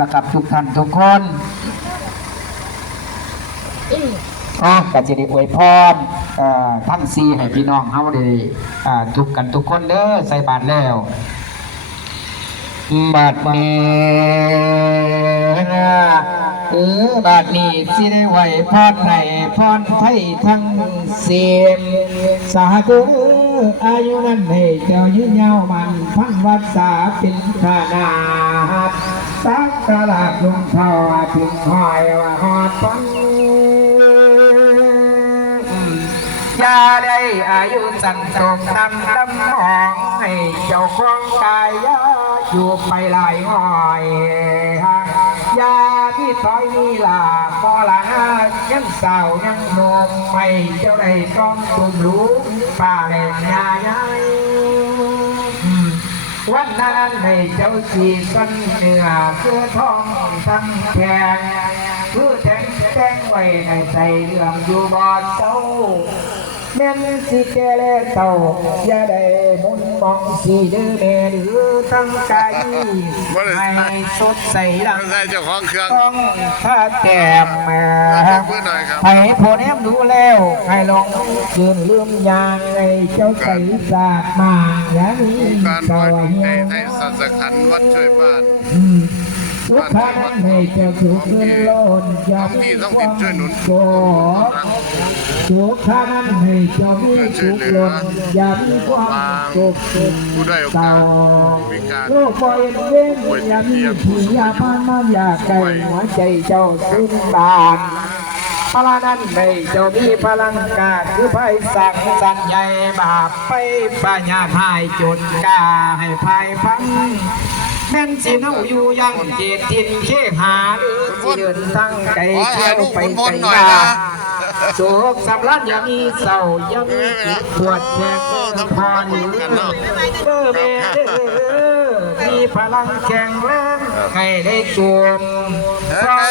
นะครับทุกท่านทุกคนอะก็จะได้อวยพรเอ่อทั้งสี่ให้พี่น้องเฮาได้ทุกกันทุกคนเด้อใส่บาตรแล้วบัดนี้เออบาดนี้สิได้ไหวพรในพรไทยทั้งเสียมสาธุอายุนั้นให้เจ้ายืนยาวมันพันวัดษาเป็นขนาด สักกะลาลุงเท่าถึงหอยว่าหอดปันอย่าได้อายุสั้นตกนำดำมองให้เจ้าของกายยาอยู่ไปหลายหอยอย่าที่ถอยนี่ล่ะพอละยังสาวยังหนมไม่เจ้าได้ต้องตุ่มรู้ป่าแหลงยาใหญ่ วันนั้นให้เจ้าสีสันเหนือเพื่อท้องทั้งแขงเพื่อแทงแทงไว้ในใจเรื่องอยู่บอดเจ้า แม่นสิแก่แล้วเต่าอย่าได้มุนมองสีเดือแม่หรือตั้งใจให้สดใสดังไม่ใช่เจ้าของเครื่องต้องถ้าแก้มมาขอบคุณหน่อยครับให้ผู้แนมดูแล้วให้ลองยืนลืมยางให้เจ้าใสสาดมาอย่ามีการเต่าปล่อยเหี่ในยวไทยสัจขันธ์วัดช่วยบ้าน ลูกค้านั้นให้เจ้าถูกเงินโลนอย่าต้องที่ต้องติดช่วยหนุนโกสุขานั้นให้เจ้ามีสุขล้นอย่ามีความสุขผู้ได้โอกาสพิกาโลกปล่อยเว้นอย่ามีผีอย่าพานมันอย่าไกลหัวใจเจ้าสิ้นบานพลานั้นให้เจ้ามีพลังกาคือไพสังสันใหญ่บาปไปปัญญาพายจนกาให้พายพัง แม่นสิเนาอยู่ยังเจตทินเคหาหรือสิเดินทางไกลขอเที่ถ่ายยวรูปไปคุณพไกลลหน่อยมานะโศกสำลักอย่ามีเศร้าอย่ามีปวดแขนพอหรือเออแม่เด้อมีพลังแข็งแรงให้ได้จวมสอน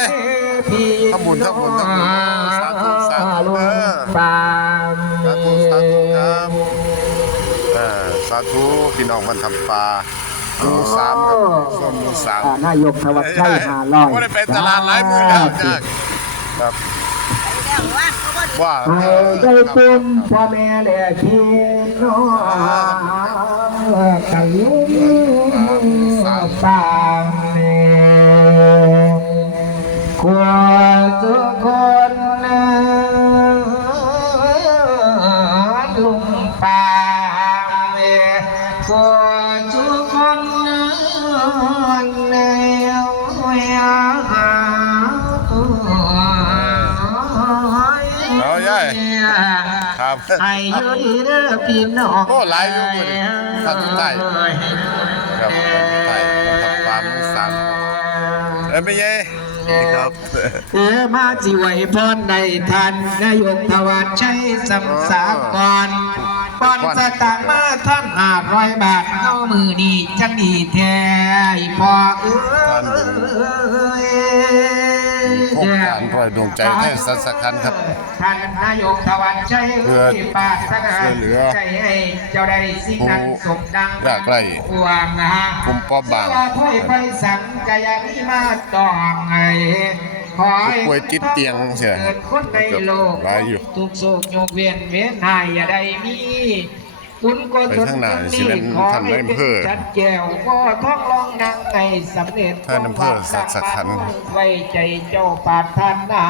พี่ทำบุญทำบุญทำบุญสาธุสาธุลุเองอปามสาธุสาธุครับเอ่อสาธุพี่น้องมันทำปลา หมู่สามครับส่วนหมู่สามอ่านายกธวัชชัยห้าร้อยไม่ได้ไปตลาดหลายมือแล้วจ้าครับว่าให้ได้คุณพ่อแม่และพี่น้องกันลุงปามเนควรทุก ไอ้ยูดีเด้อพี่น้องโอ้หลายอยู่มื้อนี้ท่านใต้ครับใช่ทำฟาร์มหมูสัตว์เอ้ยไม่เย่ครับเออมาจิไหวพรในทันนายกทวัชชัยสัมสากรปอนสตางค์มาท่านห้าร้อยบาทเอามือนี่จังดีแท้อีพอเอ้ยโครงการปล่อยดวงใจให้สัตว์สคันครับท่านนายกทวัชชัยเพื่อปาสนาช่วยเหลือใจให้เจ้าได้สิ่งนั้นสมดังยากไร้วังนะฮะกลุ่มปราะบางว่าถ้วยไปสังกายานิมาตองไงขอให้ป่วยติดเตียงเสียเกิดคนในโลกหลายอยู่ทุกโศกโยกเวียนเวียนหายอย่าได้มี คุณก็ไปข้างหน้าสิเป็นขอท่านให้นายอำเภอจัดแก้วก็ท้องร้องนางในสำเร็จท่านอำเภอสักสักขันไว้ใจเจ้าปรารถนา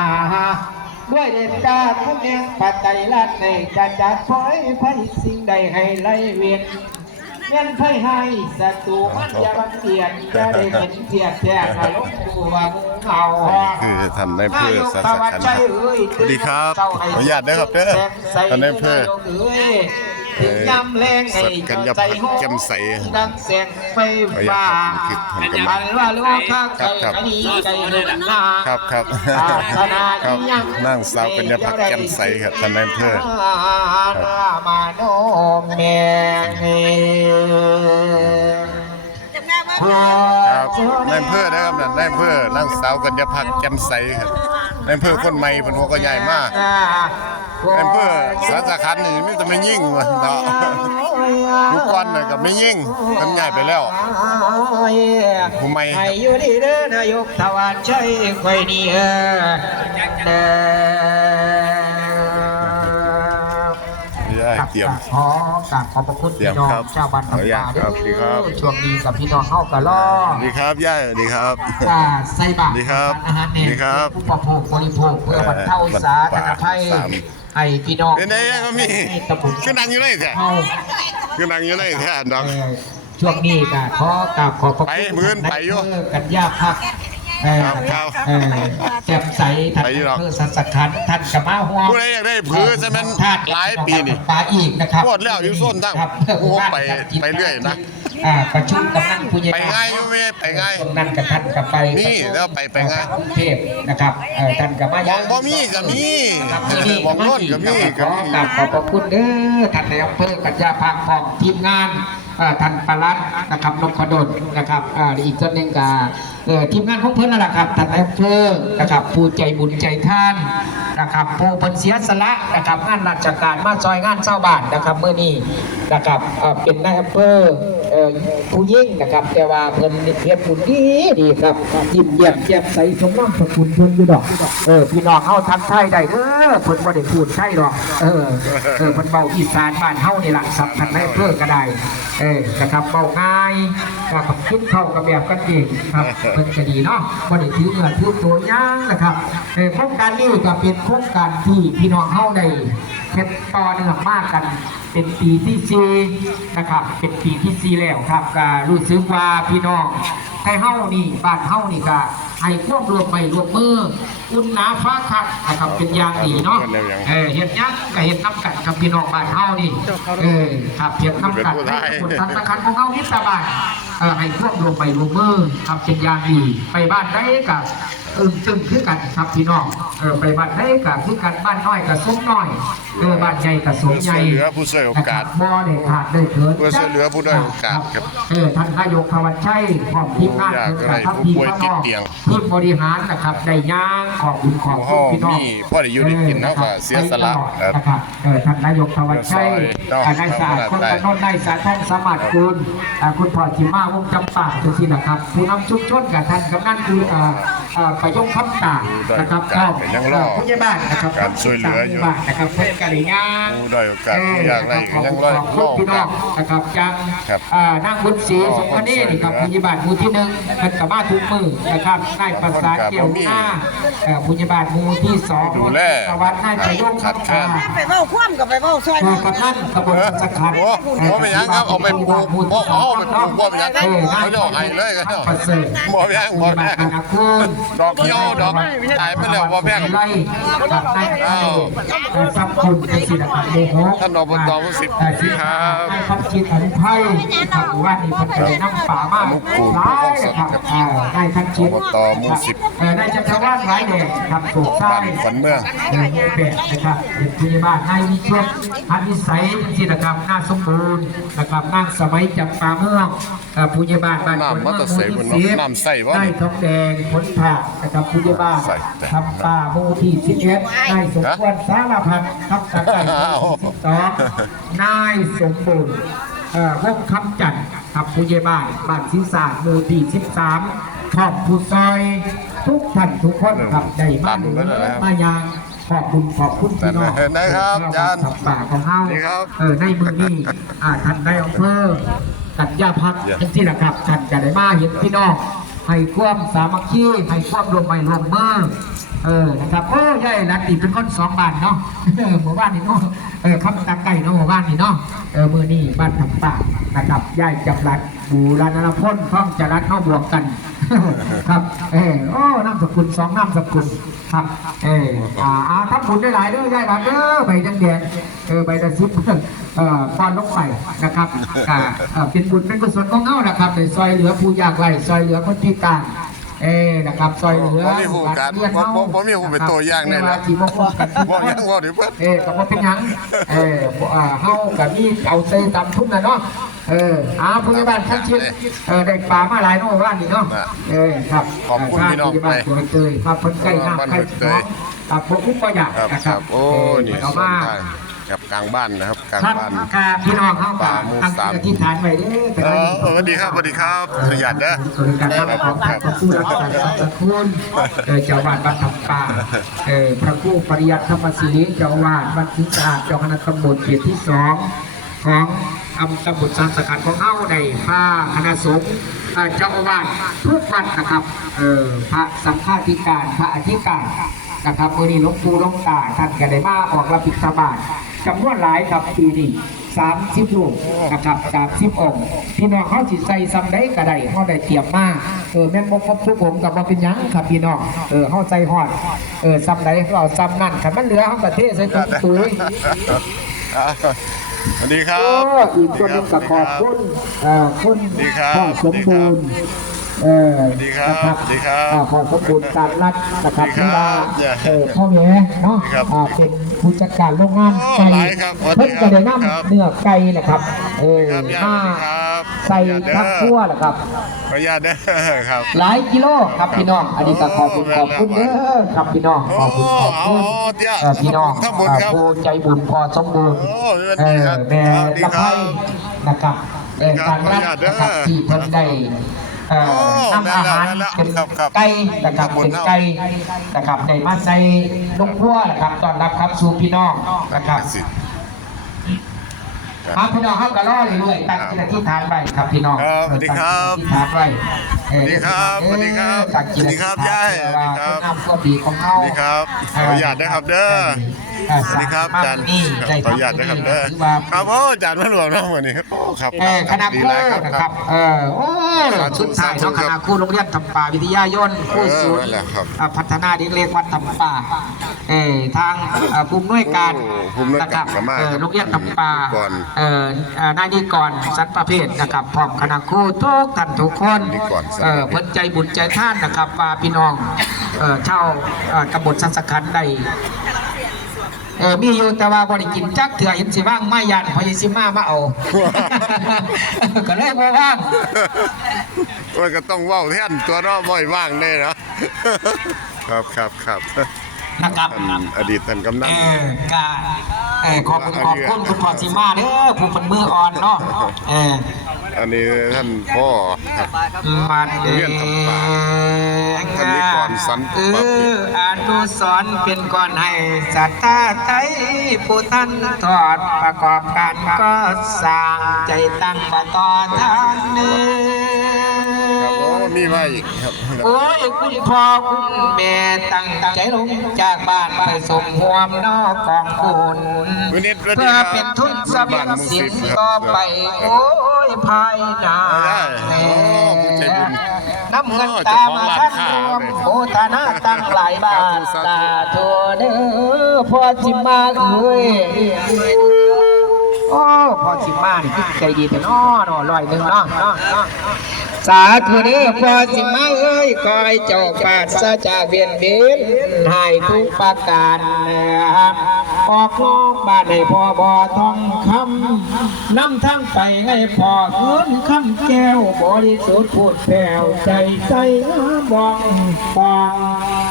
ด้วยเดชตาผู้เลี้ยงปัจจัยลัดในจะจัดพอยไพ่สิ่งใดให้ไล่เวียนเงินไพ่ให้ศัตรูมันอย่าบังเกียจจะได้เห็นเทียดแท้ให้ลงตัวมึงเอาคือท่านนายอำเภอสัตว์สคันครับสวัสดีครับขออนุญาตด้วยครับเด้อท่านนายอำเภอถึง ยำแรงให้สัตว์กัญญาพัฒน์แจ่มใสดังแสงไฟขออนุญาฟ้าตครับคลิปท่านกำลัอังนว่าลูกข้าไก่ครับอันนี้ไก่เดินหน้าครับครับปรารถนาครับอีหยังนางสาวกัญญาพัฒน์แจ่มใสครับท่านนายอำเภอมาโนมแมงครับนายอำเภอนะครับนั่นนายอำเภอนางสาวกัญญาพัฒน์แจ่มใสครับนายอำเภอคนใหม่เพิ่นหัวก็ใหญ่มาก นายอำเภอสารสาคันนี่มีแต่ไม่ยิ่งว่ะเนาะลูกก้อนน่ะกับไม่ยิ่งมันง่ายไปแล้วผู้ใหม่ให้อยู่ดีเด้อนายกถวารชัยคอยนี่เออเด้อได้เตรียมขอกราบขอบพระคุณเตรียพี่มน้องครับชาวบ้านขออนุญาตครับดีครับช่วงนี้กับพี่น้องเข้ากะล่อสวัสดีครับย่าสวัสดีครับอ่าใส่บาตรดีครับอาหารแห้งดีครับผู้ประโภคบริโภคเพื่อบรรเทาสาธารณภัยสาม ให้พี่น้องเป็นไงก็มีตะบุนคือนั่งอยู่ไหนแท้เฮาคือนั่งอยู่ไหนแท้ดอก เอ่อช่วงนี้ก็ขอกราบขอบพระไปคุณมื้อนไปอยู่เกันยาพัก เอ่อครับครับเอ่อแจ่มใสท่านไปอยู่หรอกเพื่อสัสขันธ์ท่านกมาหัวผู้ใดอยากได้ผือจะแม่นหลายปีนี่ปลาอีกนะครับโคตรแล้วอยู่โซนตั้งครับเพื่อโอ้บ้านไปจัดกิจไปเรื่อยนะ อ่าประชุมกำนันผู้ใหญ่ไปง่ายอยู่ไหมไปง่าย ตรงนั้นกับท่านกับไปนี่แล้วไปไปง่าย กรุงเทพนะครับเอ่อท่านกับมามองบ่มีก็มีครับมองโน่นก็มีก็มีขอกราบขอบพระคุณเด้อท่านในอำเภอกัญญาภาคพร้อมทีมงานเอ่อท่านปลัดนะครับนพดลนะครับอ่าอีกส่วนหนึ่งก็เออทีมงานของเพิ่นนั่นแหละครับท่านในอำเภอนะครับผู้ใจบุญใจท่านนะครับผู้เพิ่นเสียสละนะครับงานราชการมาซอยงานชาบ้านนะครับเมื่อนี้นะครับเอ่อเป็นนายอำเภอเอ่อผู้ยิ่งนะครับ แต่ว่าเพิ่นเฮ็ดบุญดีดีครับยิ้มแย้มแจ่มใสสมน้ำสกุลเพิ่นอยู่ดอกเออพี่น้องเฮาทักทายได้เด้อเพิ่นบ่ได้พูดไทยดอกเออเออเพิ่นเว้าอีสานบ้านเฮานี่ล่ะสับทันในอำเภอก็ได้เออนะครับเว้าง่ายกับคิดเข้ากับแบบกันเองครับเพิ่นก็ดีเนาะบ่ได้ถือเนื้อถือตัวหยังนะครับเออโครงการนี้ก็เป็นโครงการที่พี่น้องเฮาได้เฮ็ดต่อเนื่องมากกันเป็นปีที่สี่นะครับเป็นปีที่สี่แล้วครับก็รู้สึกว่าพี่น้อง ไทยเฮานี่บ้านเฮานี่ก็ให้ควบรวมไปรวมมืออุ่นหนาฟ้าคักนะครับเป็นอย่างดีเนาะเออเฮ็ดหยังก็เฮ็ดน้ำกันกับพี่น้องบ้านเฮานี่เออครับเฮ็ดน้ำกันให้คนสำคัญของเฮานิสบายเออให้ควบรวมไปรวมมือครับเป็นอย่างดีไปบ้านใดก็อึ้งตึงคือกันครับพี่น้องเออไปบ้านใดก็คือกันบ้านน้อยก็สมน้อยเออบ้านใหญ่ก็สมใหญ่ช่วยเหลือผู้ช่วยโอกาสบ่ได้ขาดได้เถิดเพื่อช่วยเหลือผู้ด้อยโอกาสครับเออท่านนายกธวัชชัยพร้อมทีมงานอยากให้ทั้งผู้ป่วยติดเตียงทีมบริหารนะครับได้ย่างขอบคุณขอบคุณพี่น้อง มีพ่อได้อยู่ได้กินเนาะก็เสียสละครับ นะครับเออท่านนายกธวัชชัยเนาะนายสารคนกระโนนนายสารท่านสมัครคุณอ่าคุณพ่อจิมาวงจำปาจังซี่นะครับผู้นำชุมชนกับท่านกำนันคืออ่าอ่าประยงคำตานะครับการเป็นยังรอผู้ใหญ่บ้านนะครับการช่วยเหลืออยู่ ผู้ใญ่บ้านนะครับเพิ่นกะได้ย่างผู้ด้อยโอกาสผู้ยากไร้ก็ยังรอขอบคุณพี่น้องนะครับจังครับอ่านางบุญศรีสมพนีนี่ครับผู้ใหญ่บ้านหมู่ที่หนึ่งเป็นกับบ้านทุกมือนะครับนายประสานเกี่ยวหน้าเอ่อผู้ใหญ่บ้านหมู่ที่สองดูแลสวัสดิ์นายประยงขัดข้านไปเว้าคว่ำกับไปเว้าซอยตัวกำนันตำบลสักขันโอ้โหไม่ยังครับเอาไปปลูกเอาเอาไปปลูกบ่เป็นหยังเออเขาจะเอาให้เลยก็ท่านเนาะประเสริฐบ่แพงบ่แพงผู้ใหญ่บ้านอนาคุณ ดอกเขียวดอกขายไปแล้วบ่แพงไล่กับนายไอ้เอ่อสัมคุณเป็นศิลปะโมโหท่านอบตผู้สิบแต่ศิลคปะรับให้ความคิดอนุภัยครับว่านี่มันเป็นน้ำป่ามากหลายนะครับเอ่อได้ทั้งคิดอบตหมู่สิบเอ่อได้จักรวาลหลายแดดครับโศกเศร้าบ้านขวัญเมืองเออหมู่แปดนะครับเป็นพยาบาลนายวิเชียรพันนิสัยศิลปกรรมน่าสมบูรณ์นะครับนั่งสมัยจับปลาเมืองเอ่อผู้ใหญ่บ้านบ้านน้ำมันจะใส่บนหมู่ที่สิบน้ำใส่วะได้ทองแดงผลผักนะครับผู้ใหญ่บ้านใส่แต่ทำป่าหมู่ที่สิบเอ็ดนายสมควรสารพัดครับสังกัดหมู่ที่สิบสองนายสมบูรณ์เอ่อวงคำจันทร์ครับผู้ใหญ่บ้านบ้านศิษาหมู่ที่สิบสามขอบผู้ซอยทุกท่านทุกคนครับได้มาเหนือมายางขอบคุณขอบคุณพี่น้องได้ครับอาจารย์ทำป่าของเฮาดีครับเออในมือนี้อ่าท่านได้อำเภอกัญญาพักเยี่ยมเป็นที่ละครับท่านจะได้มาเห็นพี่น้องให้ความสามัคคีให้ความรวมไม้รวมมือ เออนะครับโอ้ยายรัตติเป็นคนสองบ้านเนาะหมู่บ้านนี่เนาะเออคำตาไก่เนาะหมู่บ้านนี่เนาะเออมือนี้บ้านทำป่านะครับยายจำรัดบูรณนพลท่องจรัดเข้าบวกกัน ครับเออโอ้น้ำสกุลสองน้ำสกุลครับเอออ่าอาทำบุญได้หลายเด้อยายบัดเด้อใบแดงๆเออใบตะซิบเอ่อปอนลงไปนะครับอ่าอ่าเป็นบุญเป็นกุศลของเฮานะครับในซอยเหลือผู้ยากไร้ซอยเหลือคนพิการ เออนะครับซอยเหลือผมมีผู้การเรียนเฮาผมผมมีผู้เป็นตัวอย่างได้แล้วที่บ่พบกันทุกบอกคนยังบอกเดี๋ยวเพิ่นเออก็บ่เป็นหยังเออบ่อ่าเฮากับนี่เอาใส่ตำทุกน่ะเนาะเอออาผู้ใหญ่บ้านท่านชิดเออได้ปลามาหลายเนาะว่านนี่เนาะเออครับขอบคุณพี่น้องผู้ใหญ่บ้านตัวเตยครับเพิ่นใกล้น้ำใกล้น้องกับพวกผู้ประหยัดครับนะคครัรับบโอ้นี่เอามาสองทาง ครับกลางบ้านนะครับกลางครับบ้านค่ะพี่น้องเขาป่าหมู่ตั้งสามจิตอธิษฐานไว้เด้อเออเออสวัสดีครับสวัสดีครับขยันนะ ส่วนการรับของพระผู้รักษาสัพคุณเออเจ้าวาดวัดธรรมป่าเออพระครู่ปริยัติธรรมศิริเจ้าวาดวัดสิงสะอาดเจ้าคณะตำบลเขตที่สองของอำตำบลสันสกัดของเฮาในพระคณะสงฆ์เอ่อเจ้าอาวาสทุกวัดนะครับเออพระสังฆาธิการพระอธิการ นะครับมือนี้หลวงปู่หลวงตาท่านก็ได้มาออกรับบิณฑบาต จำนวนหลายครับปีนี้สามสิบลูกนะครับสามสิบองค์พี่น้องเขาจิตใจซ้ำได้ก็ได้เขาได้เตรียมมาเออแม่นบ่ครบทุกองค์กับมาเป็นหยังครับพี่น้องเออเข้าใจฮอดเออซ้ำได้เราซ้ำนั่นขันมันเหลือเขาประเทศใส่ตุ้ตุ้ยอะสวัสดีครัโอ้บอีกคนหนึงก็ขอบคุณเอ่อคุณดีครับพ่อสมบูรณ์ เออดีครับนะครับดีครับอ่าพ่อสมบูรณ์การรัฐนะครับดีครับที่ว่าเออพ่อแม่เนาะครับอ่าเป็นผู้จัดการโรงงานโอ้ไก่หลายครับสวัสดีเพิ่นก็ได้ครับนำเนื้อไก่นะครับเออครับย่ามาครับใส่ย่าเด้อทักทั่วแหละครับขออนุญาตเด้อครับ หลายกิโลครับพี่น้อง อันนี้ก็ขอบคุณขอบคุณเด้อครับพี่น้องขอบคุณขอบคุณโอ้เอาเดี๋ยวเอ่อพี่น้องทำบุญครับเอ่อผู้ใจบุญพอสมบูรณ์โอ้สวัสเอดีอครับแม่สวัสดีละคไพรับนะครับเอ่อครักาบรรัฐขออนุญาตเด้อนะครับที่เพิ่นได้ เอ่อโอ้นำอาหารได้แล้วเป็นครับครับไก่นะครับขอบคุเป็ณนครับไก่นะครับได้มาใส่ลงพัวนะครับต้อนรับครับสู่พี่น้องนะครับสิ ครับพี่น้องเข้ากันล่อเรื่อยๆตั้งจิตอธิษฐานไว้ครับพี่น้องครับสวัสดีครับตั้งจิตอธิษฐานไว้เอ่อสวัสดีครับสวัสดีครับตั้งจิตอธิษฐานสวัสดีครับยายเพื่อว่าสวัสดีครับคุณงามความดีของเขาสวัสดีครับขออนุญาตนะครับเด้อสวัสดีครับอาจารย์นี่ขได้ออนุญาตนะครับเด้อถือว่าครับโอ้อาจารย์มารวมน้องวันนี้ครับโอ้ครับเออคณะดีครูหลายครับนะครับเออโอ้สาธุชุดท้ายสาธุเนาะคณะครูโรงเรียนธรรมป่าวิทยายนครูศูนเออนั่ย์นแหละครับอ่าพัฒนาเด็กเล็กวัดธรรมป่าเออทางอ่าภูมิหน่วยการโอ้ภูมิหน่วยการนะครับก็มาเออครับโรงเรียนธรรมป่าก่อนเอออ่านายนิกรสัตว์ประเภทนะครับพร้อมคณะครูทุกท่านทุกคนนิกรสัตว์เออประเภทเพิ่นใจบุญใจท่านนะครับว่าพี่น้องเออเช่าเอ่อตำบลสันสคันได้เออมีอยู่แต่ว่าบริกินจักเถื่อเห็นสิว่างไม่ยันพอยสิมามาเอาก็เลยบ่ว่างว่าก็ต้องเว้าแท่นตัวเนาะบ่อยว่างแน่เนาะครับครับครับ นะครับ ท่านอดีตท่านกำนัเอนอกาเออขอบคุณขอบคุณคุณพ่อสิมาเด้อผู้เป็นมืออ่อนเนาะเอออันนี้ท่านพ่อครับมาเด้เรียนธรรมป่าท่านนิกรสันเอประเภทออนุสรณ์เป็นก่อนให้สัตตาไทยผู้ท่านทอดประกอบการก็สร้างใจตั้งมาต่อทางเนื้ครับโอ้อ มีมาอีกครับโอ้ยคุณพ่อคุณแม่ตั้งใจลงจากบ้านไปสมหวมนอกกองคุณวันนี้สวัสดีเพื่อครับเป็นทุนเสบียงสินบ้านหมู่สิบครับต่อไป โอ้ยภายหน้าได้โอ้ผู้ใจบุญน้ำเงินตามมาท่านรวมโอทานาตั้งหลายบาทสาธุเด้อพ่อจิมาเอ้ยโอ้พ่อจิมานี่คือใจดีแต่น้อเนาะร้อยหนึ่งเนาะเนาะเนาะ สาธุเด้อพอสิมาเอ้ยคอยเจ้าปาดซาจากเวียนเบนให้ทุกประการนะครับออกโลกบ้านให้พ่อบ่ทองคำนำทางไปให้พ่อเงินคำแก้วบริสุทธิ์พูดแผ่วใจใสน้ำบองฟอง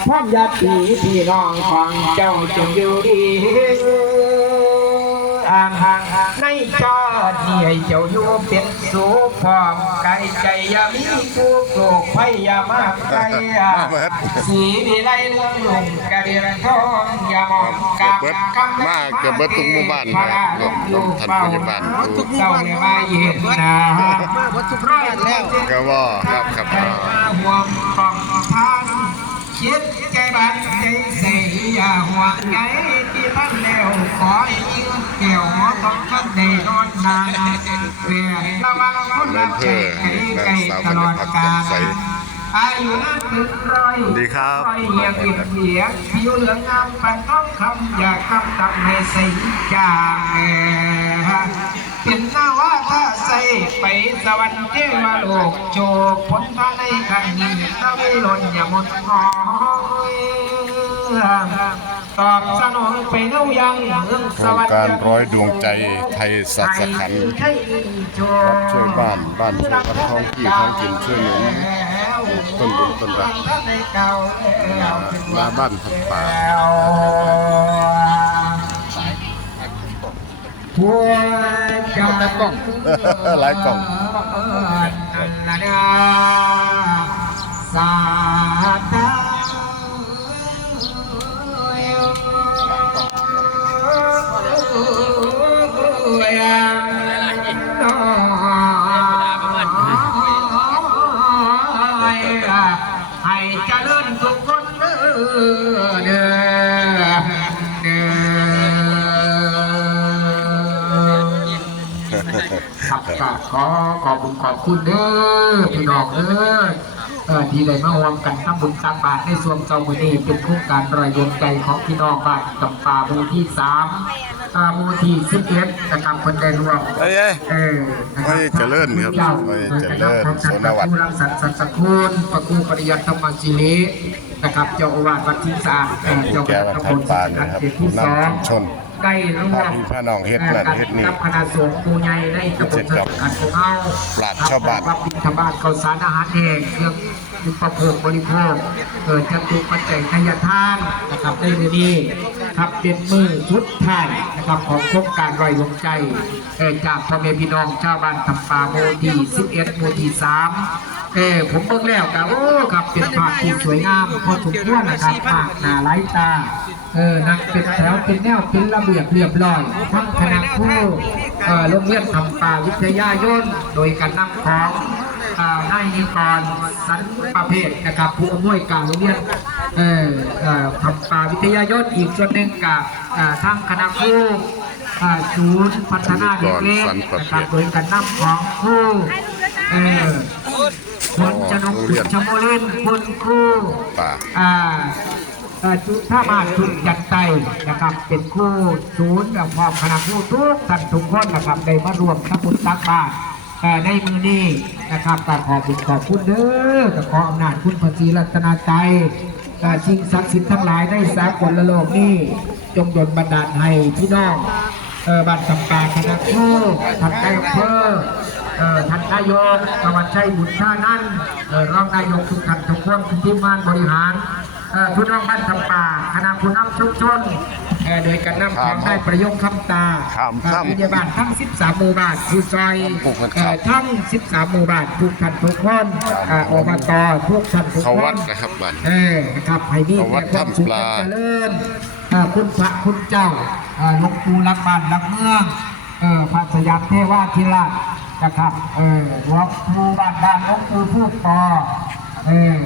พร้อมญาติพี่น้องฟังเจ้าจงอยู่ดีางห่างในจอดนี่ให้เจ้าอยู่เป็นสุขพร้อมกายใจอย่ามีทุกข์โรคภัยอย่ามากใจสีวิไลเรื่องลงกระเดียนทองอย่ามองกาเบิดมาเกือบเบิดทุกหมู่บ้านเลยรวมรวมท่านผู้ใหญ่บ้านทุกเศร้าเลยมาเย็นนะมาวัตถุร้านแล้วก็ว่าครับครับห่วงของท่าน คิดใจบานใจใสอย่าห่วงไงที่ท่านแล้วขอให้ยืนเกี่ยวหอต้องท่านได้นอนนานเวียนระวังคนรักใจไก่ตลอดกาล อายุนั้นถึงร้อยดีครับร้อยเหียงเหียงเหียงผิวเหลืองงามปันต้องคำอยากคำทำให้ใส่จางเป็นหน้าว่าถ้าใส่ไปสวรรค์เทวโลกโชคผลทางในขันนี้ตะวิหล่นอย่าหมดหอยตอบสนองไปเน่ายังเมืองโคสรงวรรค์การร้อยดวงใจไทยสัตสขันธ์ครับช่วยบ้านบ้านช่วยวัดท้องที่ท้องถิ่นช่วยหนุน ต้นบุญต้นรักหน้าบ้านพัดป่าหัวใจแต่กล้องหลายกล่องนันละนาสาธาใเจริญทุกคนเด้อเด้อเด้อครับก็ขอขอบคุณขอบคุณเด้อพี่น้องเด้อเออที่ได้มาร่วมกันทำบุญตักบาตรในส่วนเจ้ามือนี้เป็นโครงการรอยดวงใจของพี่น้องบ้านกำปาหมู่ที่สาม อ่าหมู่ที่สิบเอ็ดนะครับคนได้ร่วมเอ้ยเอ้ยเออนะครัไว้เจริญครับไว้เจริญของท่านโสนวัตรผู้รักษาสัตว์สกุลพระครูปริยัติธรรมจิรินะครับเจ้าอาวาสวัดที่สามเอ่อเจ้าคณะตำบลสังกัดเขตที่สองนำชุมชนได้ร่วมพาพี่พาน้องเฮ็ดนั่นเฮ็ดนี่กับคณะสงฆ์ปูใหญ่ในตำบลสังกัดของเฮาปราชญ์ชาวบ้านรับบิณฑบาตข้าวสารอาหารแห้งเครื่องอุปโภคบริโภคเกิดจตุปัจจัยทายทานนะครับในมื ครับเป็นมือชุดไทยนะครับของโครงการรอยดวงใจเอ่จากพ่อแม่พี่น้องชาวบ้านทำปาโมที่11โมที่3เออผมเบิ่งแล้วครับโอ้ครับเป็นภาพที่สวยงามพอสมควรนะครับภาพหน้าไร้ตาเออนั่งเป็นแถวเป็นแนวเป็นระเบียบเรียบร้อยทั้งคณะครูเอ่อโรงเรียนทำป่าวิทยายนโดยการนำของ อ่านายนิกรสันประเภทนะครับ ผู้อำนวยการโรงเรียนเอ่อเอ่อทำป่าวิทยายนอีกส่วนหนึ่งกับอ่าทางคณะครูอ่าศูนย์พัฒนาเด็กเล็กนะครับโดยการนำของครูเอ่อคนจะนงคุณชโมเล่นคุณครูป่าอ่าเอ่อจุท่ามาจุยันไตนะครับ เป็นคู่ศูนย์กับพร้อมคณะคู่ทุกท่านทุกคนนะครับได้มารวมทำบุญตักบาตร เอ่ในมือนี้นะครับก็ขอบุญขอบคุณเด้อกับขออำนาจคุณพระศรีรัตนาใจเอ่อสิ่งศักดิ์สิทธิ์ทั้งหลายในสากลโลกนี้จงดลบันดาลให้พี่น้องเออบ้านสำปาคณะคู่ท่านนายอำเภอเออท่านนายกสวัสดิ์ชัยบุตรชานั่นเออรองนายกทุกท่านทุกคนทีมงานบริหาร เอ่อทุนน้องบ้านทำป่าคณะผู้นำชุมชนเอ่อโดยการนำของได้ประโยคคำตาครับเอ่อพยาบาลทั้ง 13 หมู่บ้านผู้ซอยครับผมครับเอ่อทั้ง 13 หมู่บ้านทุกท่านทุกคนเอ่ออบตทุกท่านทุกเขาควัดนนะครับบ้านเออนะครับให้มีเขาวัดแต่ความสุขถ้ำปลาความเจริญเอ่อคุณพระคุณเจ้าเอ่อหลวงปู่รักบ้านรักเมืองเออพระสยามเทวาธิราชนะครับเออหลวงปู่บ้านบ้านหลวงปู่พูดต่อเออ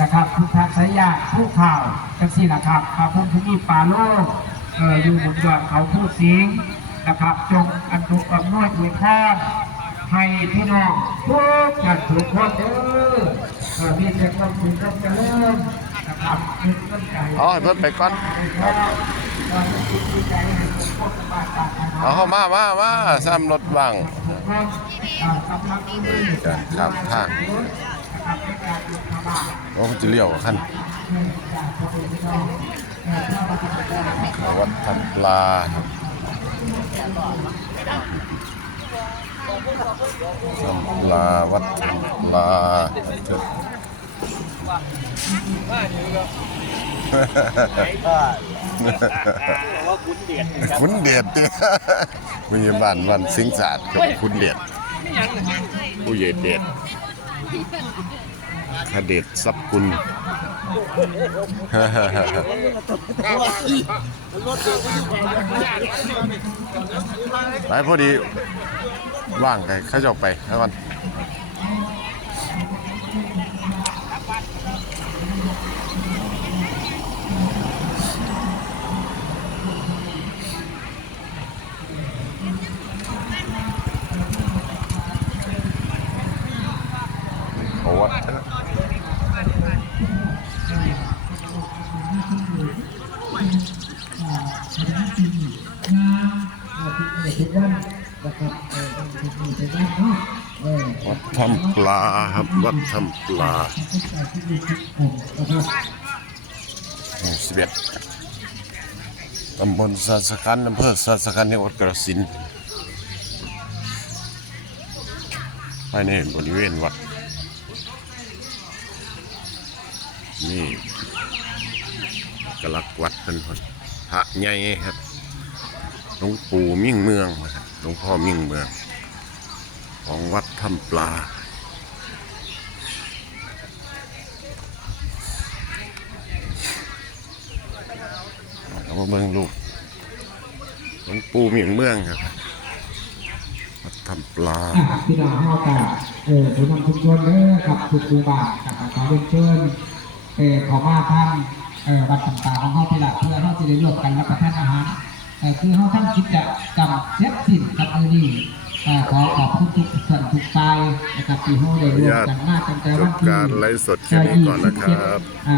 นะครับพุทธสยามผู้ข่าวจังสี่นะครับพระพุทธมีป่าโลกเอออยู่บนยอดเขาผู้สิงห์นะครับ จงอนุอำนวยอวยพรให้พี่น้องทุกท่านทุกคนเด้อเอ่อมีแต่ความสุขความเจริญนะครับมีต้นใจอ๋อให้เพิ่นไปก่อนเอาเข้ามามามาซ้ำรถบังจะข้ามทาง โอ้มันจะเลี้ยวขั้นเขาวัดทำปลาครับทำปลาวัดทำปลาขุนเดชเนี่ยมีบ้านวันสิงสาดกับขุนเดชผู้ใหญ่เดช ขเดชทรัพย์กุลไปพอดีว่างไงเขาจะออกไปแล้วก่อน ดเถอะวัดทำปลาครับวัดทำปลาสิบเอ็ดตำบลสาสกันอำเภอสาสกันจังหวัดกระสินธุ์ภายในบริเวณวัดนี่กลักษณ์ วัดเป็นพระใหญ่ครับหลวงปู่มิ่งเมืองหลวงพ่อมิ่งเมือง ของวัดถ้ำปลาเอามาเบิ่งลูกหลวงปู่มิ่งเมืองครับวัดถ้ำปลาอะพี่น้องเฮากับเออผู้นำชุมชนเด้อครับทุกหมู่บ้านกับขอเรียนเชิญเออขอมาท่างเออ วัดต่างๆของเฮาพี่ละเพื่อเฮาจะได้ร่วมกันรับประทานอาหารเออคือเฮาทั้งคิดจะกำเส็จสิ้นกับมื้อนี้เอ่อขอขอบคุณทุกส่วนทุกฝ่ายนะครับที่เฮาได้ร่วมกันมาตั้งแต่จวันบที่การไลฟ์สดแค่นี้ก่อนนะครับอ่า